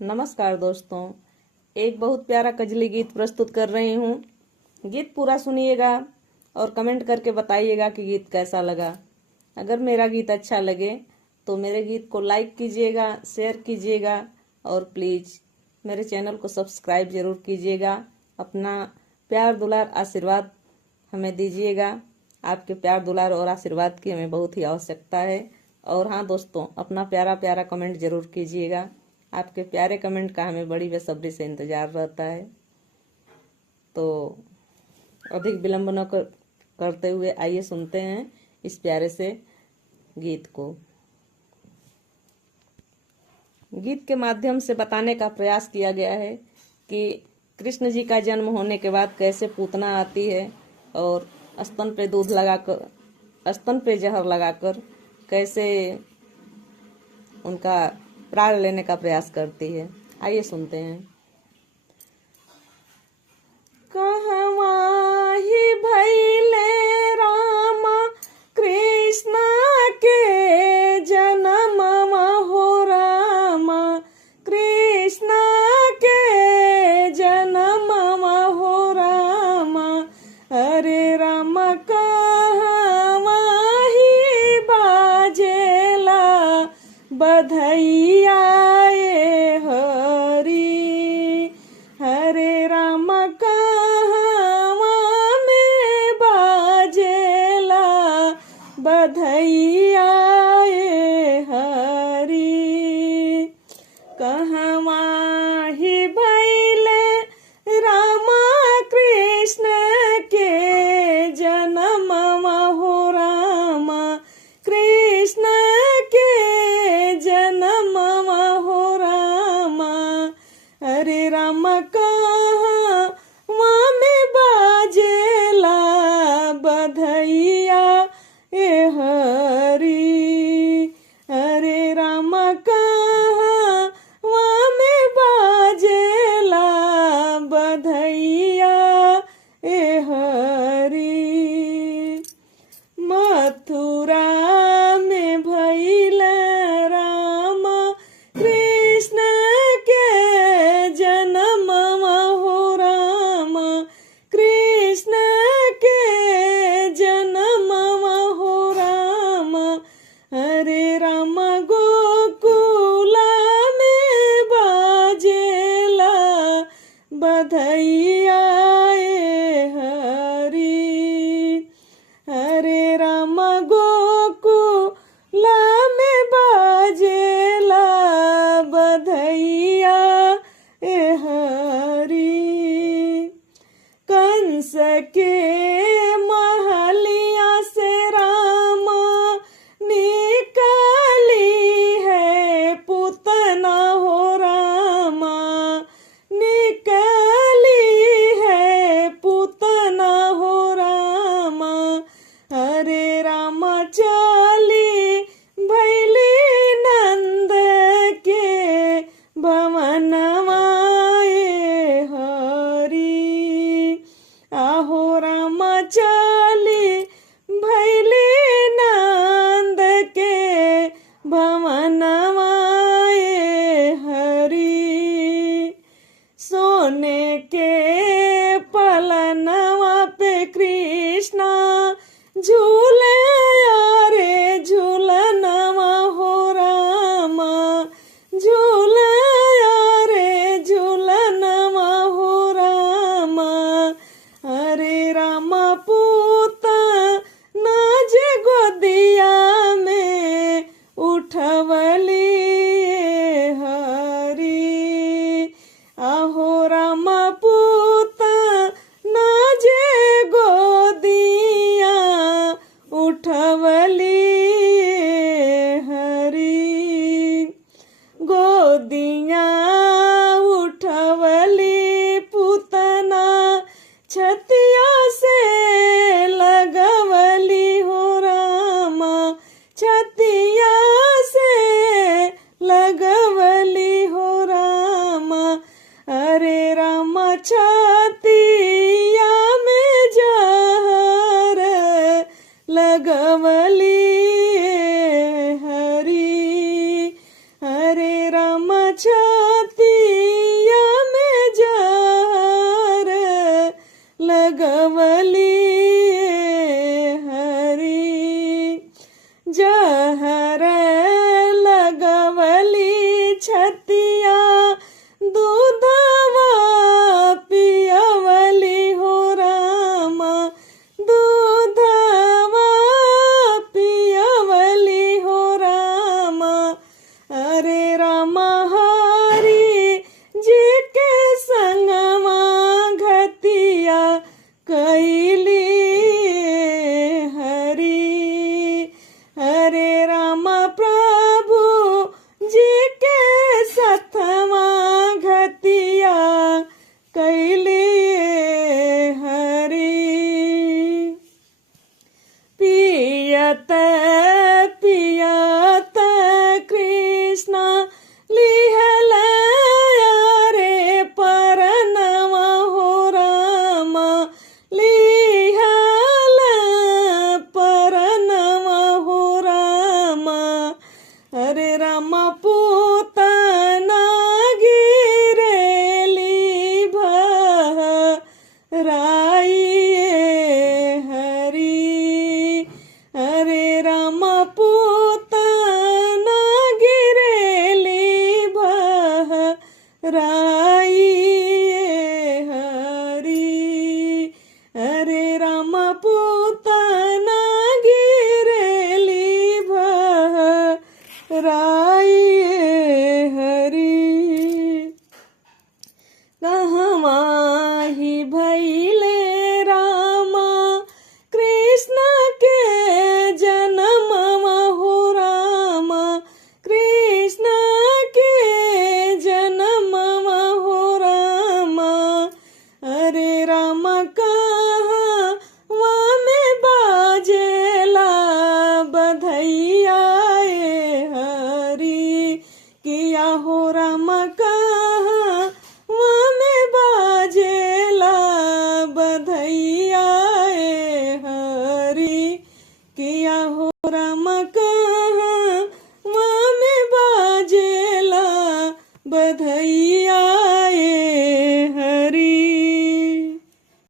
नमस्कार दोस्तों, एक बहुत प्यारा कजली गीत प्रस्तुत कर रही हूँ। गीत पूरा सुनिएगा और कमेंट करके बताइएगा कि गीत कैसा लगा। अगर मेरा गीत अच्छा लगे तो मेरे गीत को लाइक कीजिएगा, शेयर कीजिएगा और प्लीज़ मेरे चैनल को सब्सक्राइब जरूर कीजिएगा। अपना प्यार दुलार आशीर्वाद हमें दीजिएगा। आपके प्यार दुलार और आशीर्वाद की हमें बहुत ही आवश्यकता है। और हाँ दोस्तों, अपना प्यारा प्यारा कमेंट जरूर कीजिएगा। आपके प्यारे कमेंट का हमें बड़ी बेसब्री से इंतजार रहता है। तो अधिक विलंब न करते हुए आइए सुनते हैं इस प्यारे से गीत को। गीत के माध्यम से बताने का प्रयास किया गया है कि कृष्ण जी का जन्म होने के बाद कैसे पूतना आती है और स्तन पे दूध लगाकर, स्तन पे जहर लगाकर कैसे उनका प्राण लेने का प्रयास करती है। आइए सुनते हैं। कहवा ही भइले रामा कृष्ण के जन्म हो रामा, कृष्ण के जन्म हो रामा। अरे राम कहवा ही बाजेला बधैया हरी। हरे राम कहवा में बाजेला बधैया हरी। कहवा ही भइले रामा कृष्ण के जन्म हो रामा, कृष्ण के जन्म हो रामा। अरे राम कहवा में बाजेला बधैया हरी। अरे राम कहवा में बाजेला बधैया हरी। मथुरा में भइल राम कृष्ण के जन्म हो राम, कृष्ण के जन्म हो राम। हरे राम गोकुला में बाजेला बधैया हरी। हरे राम गोकुला में बाजेला बधैया हरी। कंस के महलिया से राम निकाली है पूतना हो रामा, निकाली है पूतना हो रामा। हरे राम चाली भैली नंद के भवनवा हरी। आहो राम चाली भैली नंद के भवनवा हरी। सोने के पलनवा पे कृष्णा झूले रे झूलनवा हो रामा, झूले रे झूलनवा हो रामा। हरे राम पूतना जे गोदिया में उठवली हरी। आहो राम पूतना जे गोदिया उठवली हरी। गोदिया उठवली पूतना छतिया से लगवली हो रामा, छतिया से लगवली हो रामा। अरे राम छतिया में जहर लगवली हरी। हरे राम छतिया हरे रामा हरि जी के संगमा घतिया कैली हरि। हरे राम प्रभु जी के सतमा घतिया कैली हरि। पियत पियत कृष्ण लिहल रे परनवा हो राम लिहल परनवा हो राम। हरे राम